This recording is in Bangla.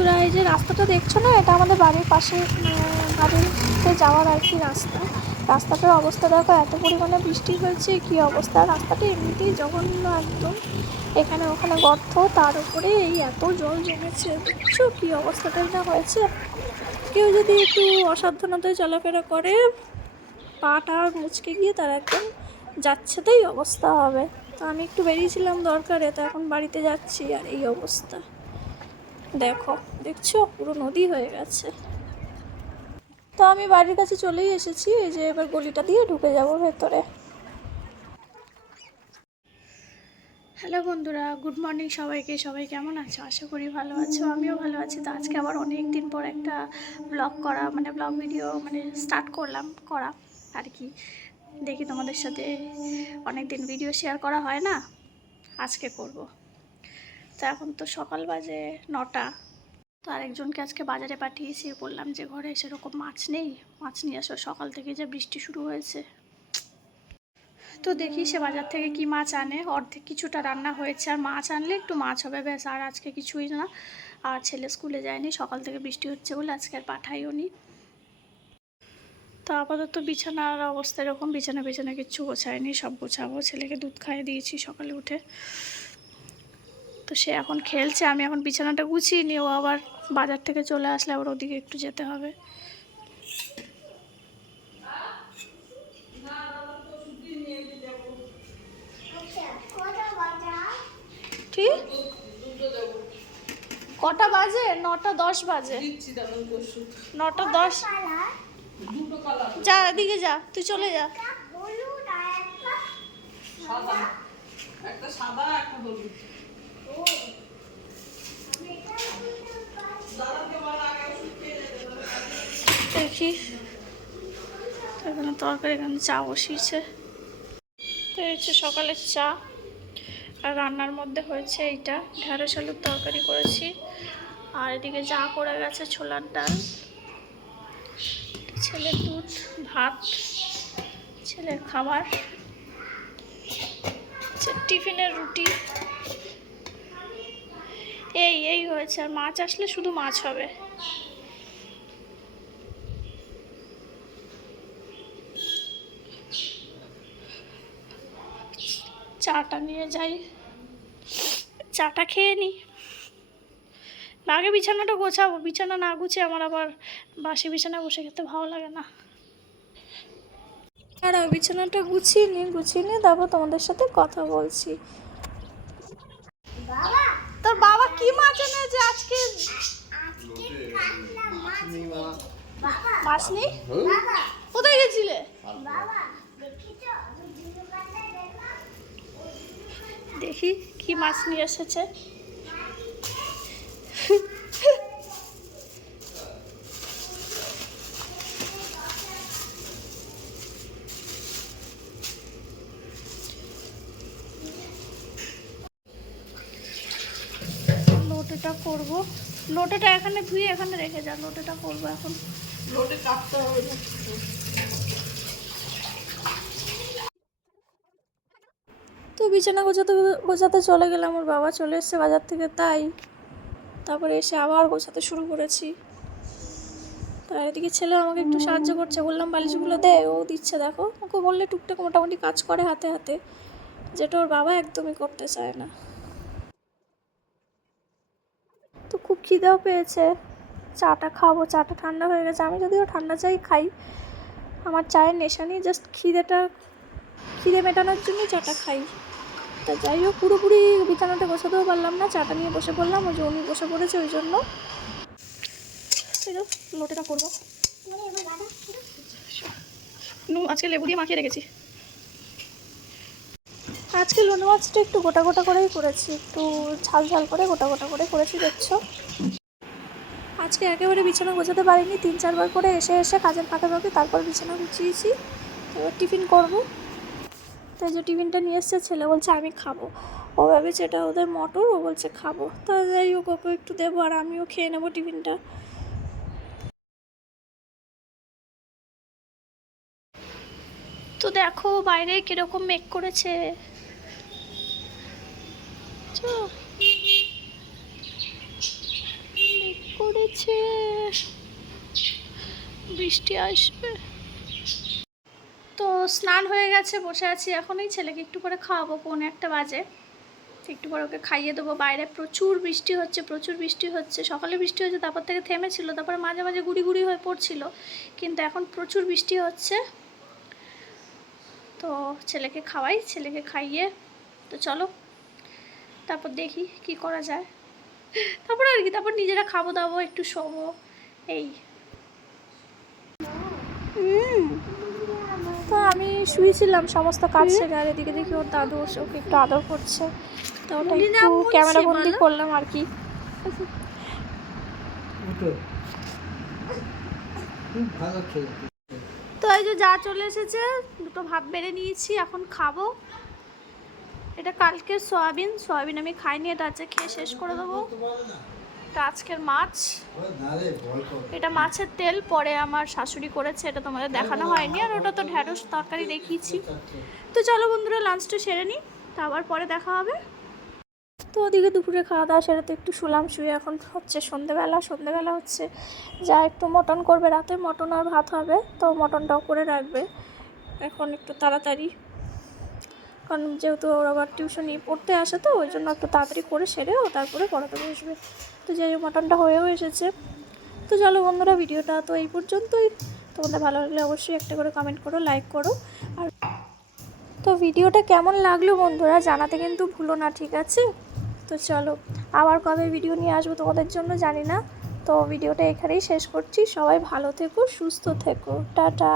বন্ধুরা, এই যে রাস্তাটা দেখছ না, এটা আমাদের বাড়ির পাশে বাড়িতে যাওয়ার আর কি রাস্তা। রাস্তাটার অবস্থা দেখো, এত পরিমাণে বৃষ্টি হয়েছে, কি অবস্থা? রাস্তাটা এমনিতেই জঘন্য একদম। এখানে ওখানে গর্ত, তার উপরে এই এত জল জমেছে দেখছ কি অবস্থাটা না হয়েছে। কেউ যদি একটু অসাবধানতায় চলাফেরা করে, পাটা মুচকে গিয়ে তার একদম যাচ্ছে যাচ্ছেতেই অবস্থা হবে। তো আমি একটু বেরিয়েছিলাম দরকারে, তো এখন বাড়িতে যাচ্ছি, আর এই অবস্থা। দেখো। দেখছ, পুরো নদী হয়ে গেছে। তো আমি বাড়ির কাছে চলেই এসেছি, এই যে এবার গলিটা দিয়ে ঢুকে যাব ভেতরে। হ্যালো বন্ধুরা, গুড মর্নিং সবাইকে। সবাই কেমন আছো? আশা করি ভালো আছো, আমিও ভালো আছি। তো আজকে আবার অনেক দিন পর একটা ব্লগ করা মানে ব্লগ ভিডিও মানে স্টার্ট করলাম করা আর কি। দেখি তোমাদের সাথে অনেক দিন ভিডিও শেয়ার করা হয় না? আজকে করব। তো এখন তো সকাল বাজে নটা। তো আরেকজনকে আজকে বাজারে পাঠিয়েছি, বললাম যে ঘরে সেরকম মাছ নেই, মাছ নিয়ে আসো, সকাল থেকে যে বৃষ্টি শুরু হয়েছে। তো দেখি সে বাজার থেকে কি মাছ আনে, অর্ধেক কিছুটা রান্না হয়েছে, আর মাছ আনলে একটু মাছ হবে, ব্যাস, আর আজকে কিছুই না। আর ছেলে স্কুলে যায়নি, সকাল থেকে বৃষ্টি হচ্ছে বলে আজকে আর পাঠাইও নি। তো আপাতত বিছানার অবস্থা এরকম বিছানা বিছানা কিচ্ছু গোছায়নি, সব গোছাবো, ছেলেকে দুধ খাইয়ে দিয়েছি সকালে উঠে। তো সে এখন খেলছে আমি এখন বিছানাটা গুছিয়ে নিয়ে ও আবার বাজার থেকে চলে আসলে আবার ওদিকে একটু যেতে হবে। ঠিক কটা বাজে? নটা দশ বাজে। নটা দশ। যা এদিকে যা তুই চলে যা। একটা সাদা একটা হলুদ। দেখি এখানে তরকারি, এখানে চা বসিয়েছে। তো হচ্ছে সকালের চা। আর রান্নার মধ্যে হয়েছে এইটা। ঢেঁড়স আলুর তরকারি করেছি। আর এদিকে যা করে গেছে, ছোলার ডাল। ছেলের দুধ, ভাত, ছেলের খাবার। টিফিনের রুটি। এই এই হয়েছে। আর মাছ আসলে শুধু মাছ হবে। চাটা নিয়ে যাই। চাটা খেয়ে নিই না, আগে বিছানাটা গোছাবো। বিছানা না গুছিয়ে আমার আবার বাসি বিছানা বসে খেতে ভালো লাগে না। আর বিছানাটা গুছিয়ে নিই, গুছিয়ে নিয়ে তারপর তোমাদের সাথে কথা বলছি। তোর বাবা কি মাছ এনেছে আজকে? মাছ নেই? কোথায় গেছিলে? দেখি কি মাছ নিয়ে এসেছে। লোটেটা করব। লোটেটা এখানে ধুয়ে এখানে রেখে যা লোটেটা করব এখন। লোটে কাটতে হবে তো বিছানা গোছাতে গোছাতে চলে গেলাম ওর বাবা চলে এসছে বাজার থেকে তাই। তারপরে এসে আবার গোছাতে শুরু করেছি। তার এদিকে ছেলে আমাকে একটু সাহায্য করছে বললাম বালিশগুলো দে ও দিচ্ছে দেখো। ওকে বললে টুকটাক মোটামুটি কাজ করে হাতে হাতে যেটা ওর বাবা একদমই করতে চায় না তো খুব খিদেও পেয়েছে। চাটা খাব চাটা ঠান্ডা হয়ে গেছে। আমি যদিও ঠান্ডা চাই খাই, আমার চায়ের নেশা নেই জাস্ট খিদেটা, খিদে মেটানোর জন্যই চাটা খাই। তা যাই হোক, পুরোপুরি বিছানাটা বসাতেও পারলাম না, চাটা নিয়ে বসে পড়লাম, ওই যে উনি বসে পড়েছে ওই জন্য। লোটেটা করব। আজকে লেবু দিয়ে মাখিয়ে রেখেছি। আজকে লোনা মাছটা একটু গোটা গোটা করেই করেছি, একটু ঝাল ঝাল করে গোটা গোটা করে করেছি, দেখছ? আজকে একেবারে বিছানা গোছাতে পারিনি, তিন চারবার করে এসে এসে কাজের ফাঁকে ফাঁকে তারপর বিছানা গুছিয়েছি, এবার টিফিন করব। তাই যে টিফিনটা নিয়ে এসছে, ছেলে বলছে আমি খাব। ও ভেবেছে এটা ওদের মটর, ও বলছে খাব। তা যাই হোক, ওকে একটু দেবো আর আমিও খেয়ে নেব টিফিনটা। তো দেখো বাইরে কীরকম মেঘ করেছে। গেছে বৃষ্টি আসবে। তো স্নান হয়ে গেছে, বসে আছি এখনই। ছেলেকে একটু করে খাওয়াবো, পৌনে একটা বাজে। একটু পরে ওকে খাইয়ে দেবো। বাইরে প্রচুর বৃষ্টি হচ্ছে, প্রচুর বৃষ্টি হচ্ছে। সকালে বৃষ্টি হচ্ছে তারপর থেকে থেমেছিল, তারপরে মাঝে মাঝে গুড়ি গুড়ি হয়ে পড়ছিল। কিন্তু এখন প্রচুর বৃষ্টি হচ্ছে। তো ছেলেকে খাওয়াই, ছেলেকে খাইয়ে। তো চলো তারপর দেখি কি করা যায়। তারপর আর কি তারপর নিজেরা খাব দাবো একটু শোবো এই। হুম। তো আমি শুয়েছিলাম সমস্ত কাজ সেরে আর এদিকে দেখি ওর দাদু ওকে একটু আদর করছে। তো ওটা একটু ক্যামেরা বন্দি করলাম আর কি। তো এই যে যা চলে এসেছে দুটো ভাত বেড়ে নিয়েছি এখন খাব। এটা কালকের সয়াবিন সয়াবিন আমি খাইনি, এটা আজকে খেয়ে শেষ করে দেবো। এটা আজকের মাছ। এটা মাছের তেল, পরে আমার শাশুড়ি করেছে, এটা তোমাদের দেখানো হয়নি, আর ওটা তো ঢ্যাঁড়স তরকারি দেখিয়েছি। তো চলো বন্ধুরা লাঞ্চটা সেরে নিই তো আবার পরে দেখা হবে। তো ওদিকে দুপুরে খাওয়া দাওয়া সেরে তো একটু শুলাম, শুয়ে এখন হচ্ছে সন্ধেবেলা সন্ধেবেলা হচ্ছে যা একটু মটন করবে, রাতে মটন আর ভাত হবে, তো মটনটাও করে রাখবে। এখন একটু তাড়াতাড়ি কারণ যেহেতু ওর আবার টিউশনি পড়তে আসে তো, ওই জন্য একটু তাড়াতাড়ি করে সেরে ও তারপরে পড়াতে বসবে। তো যাই মটনটা হয়েও এসেছে। তো চলো বন্ধুরা, ভিডিওটা তো এই পর্যন্তই। তোমাদের ভালো লাগলে অবশ্যই একটা করে কমেন্ট করো লাইক করো। আর তো ভিডিওটা কেমন লাগল বন্ধুরা, জানাতে কিন্তু ভুলো না, ঠিক আছে? তো চলো, আবার কবে ভিডিও নিয়ে আসব তোমাদের জন্য জানি না। তো ভিডিওটা এখানেই শেষ করছি। সবাই ভালো থেকো, সুস্থ থেকো। টাটা।